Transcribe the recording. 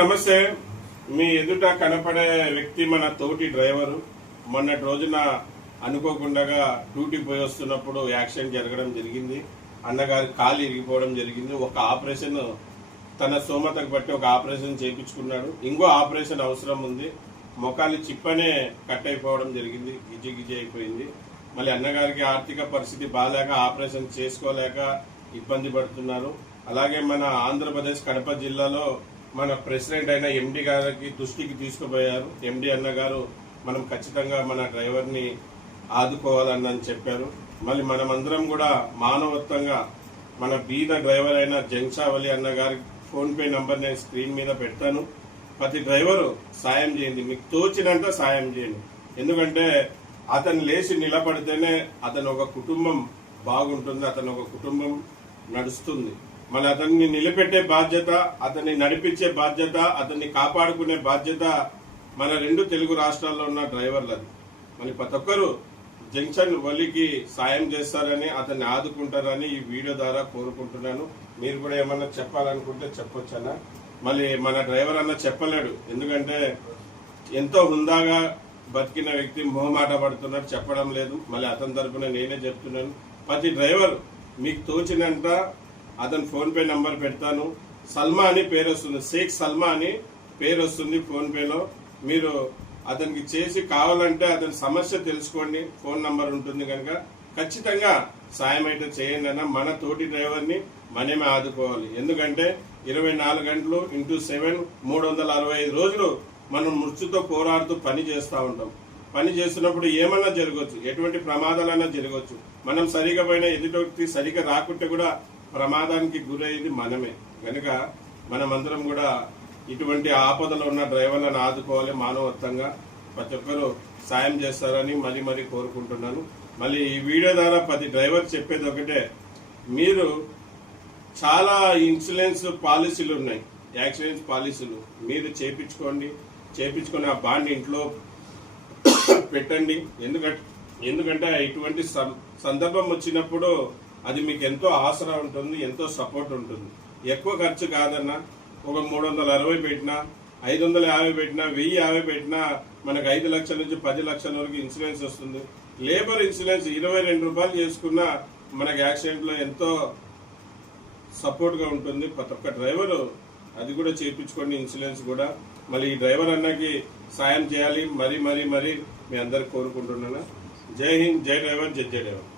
నమస్తే. మీ ఎదుట కనపడే వ్యక్తి మన తోటి డ్రైవరు. మొన్నటి రోజున అనుకోకుండా డ్యూటీ పోయి వస్తున్నప్పుడు యాక్సిడెంట్ జరగడం జరిగింది. అన్నగారి కాలు ఇరిగిపోవడం జరిగింది. ఒక ఆపరేషన్ తన స్తోమతకు బట్టి ఒక ఆపరేషన్ చేయించుకున్నాడు. ఇంకో ఆపరేషన్ అవసరం ఉంది. మొకాలి చిప్పనే కట్ అయిపోవడం జరిగింది. గిజి గిజి అయిపోయింది. మళ్ళీ అన్నగారికి ఆర్థిక పరిస్థితి బాగాలేక ఆపరేషన్ చేసుకోలేక ఇబ్బంది పడుతున్నారు. అలాగే మన ఆంధ్రప్రదేశ్ కడప జిల్లాలో మన ప్రెసిడెంట్ అయిన ఎండి గారికి దృష్టికి తీసుకుపోయారు. ఎండి అన్నగారు మనం ఖచ్చితంగా మన డ్రైవర్ని ఆదుకోవాలని చెప్పారు. మళ్ళీ మనమందరం కూడా మానవత్వంగా మన బీద డ్రైవర్ అయిన జంక్షావలి అన్న గారి ఫోన్పే నంబర్ నేను స్క్రీన్ మీద పెడతాను. ప్రతి డ్రైవరు సాయం చేయండి, మీకు తోచినంత సాయం చేయండి. ఎందుకంటే అతను లేచి నిలబడితేనే అతను ఒక కుటుంబం బాగుంటుంది, అతను ఒక కుటుంబం నడుస్తుంది. మళ్ళీ అతన్ని నిలబెట్టే బాధ్యత, అతన్ని నడిపించే బాధ్యత, అతన్ని కాపాడుకునే బాధ్యత మన రెండు తెలుగు రాష్ట్రాల్లో ఉన్న డ్రైవర్లది. మళ్ళీ ప్రతి ఒక్కరు జంక్షన్ వలికి సాయం చేస్తారని, అతన్ని ఆదుకుంటారని ఈ వీడియో ద్వారా కోరుకుంటున్నాను. మీరు కూడా ఏమన్నా చెప్పాలనుకుంటే చెప్పొచ్చన్నా. మళ్ళీ మన డ్రైవర్ అన్న చెప్పలేడు, ఎందుకంటే ఎంతో హుందాగా బతికిన వ్యక్తి మొహమాట పడుతున్నాడు, చెప్పడం లేదు. మళ్ళీ అతని తరఫున నేనే చెప్తున్నాను, ప్రతి డ్రైవర్ మీకు తోచినంత అతని ఫోన్పే నంబర్ పెడతాను. సల్మా అని పేరు వస్తుంది, షేక్ సల్మా అని పేరు వస్తుంది ఫోన్పేలో. మీరు అతనికి చేసి కావాలంటే అతని సమస్య తెలుసుకోండి, ఫోన్ నంబర్ ఉంటుంది కనుక ఖచ్చితంగా సాయం అయితే చేయండి అన్న. మన తోటి డ్రైవర్ని మనమే ఆదుకోవాలి. ఎందుకంటే 24 గంటలు ఇంటూ 7 365 రోజులు మనం మృత్యుతో పోరాడుతూ పని చేస్తూ ఉంటాం. పని చేస్తున్నప్పుడు ఏమన్నా జరగవచ్చు, ఎటువంటి ప్రమాదాలన్నా జరగవచ్చు. మనం సరిగా పోయినా ఎదుటి వ్యక్తి సరిగా రాకుంటే కూడా ప్రమాదానికి గురయ్యేది మనమే. కనుక మనమందరం కూడా ఇటువంటి ఆపదలో ఉన్న డ్రైవర్లను ఆదుకోవాలి. మానవత్వంగా ప్రతి ఒక్కరు సాయం చేస్తారని మరీ కోరుకుంటున్నాను. మళ్ళీ ఈ వీడియో ద్వారా ప్రతి డ్రైవర్ చెప్పేది ఒకటే, మీరు చాలా ఇన్సూరెన్స్ పాలసీలు ఉన్నాయి, యాక్సిడెంట్స్ పాలసీలు మీరు చేపించుకొని ఆ బాండ్ ఇంట్లో పెట్టండి. ఎందుకంటే ఇటువంటి సందర్భం వచ్చినప్పుడు అది మీకు ఎంతో ఆసరా ఉంటుంది, ఎంతో సపోర్ట్ ఉంటుంది. ఎక్కువ ఖర్చు కాదన్నా, ఒక 360 పెట్టినా, 550 పెట్టినా, 1050 పెట్టినా మనకు 5 లక్షల నుంచి 10 లక్షల వరకు ఇన్సూరెన్స్ వస్తుంది. లేబర్ ఇన్సూరెన్స్ 22 రూపాయలు చేసుకున్నా మనకు యాక్సిడెంట్ లో ఎంతో సపోర్ట్ గా ఉంటుంది. ప్రతి ఒక్క డ్రైవరు అది కూడా చేయించుకోండి, ఇన్సూరెన్స్ కూడా. మళ్ళీ ఈ డ్రైవర్ అన్నకి సాయం చేయాలి. మరీ మీ అందరికి కోరుకుంటున్నాను. జై హింద్, జై డ్రైవర్, జై డ్రైవర్.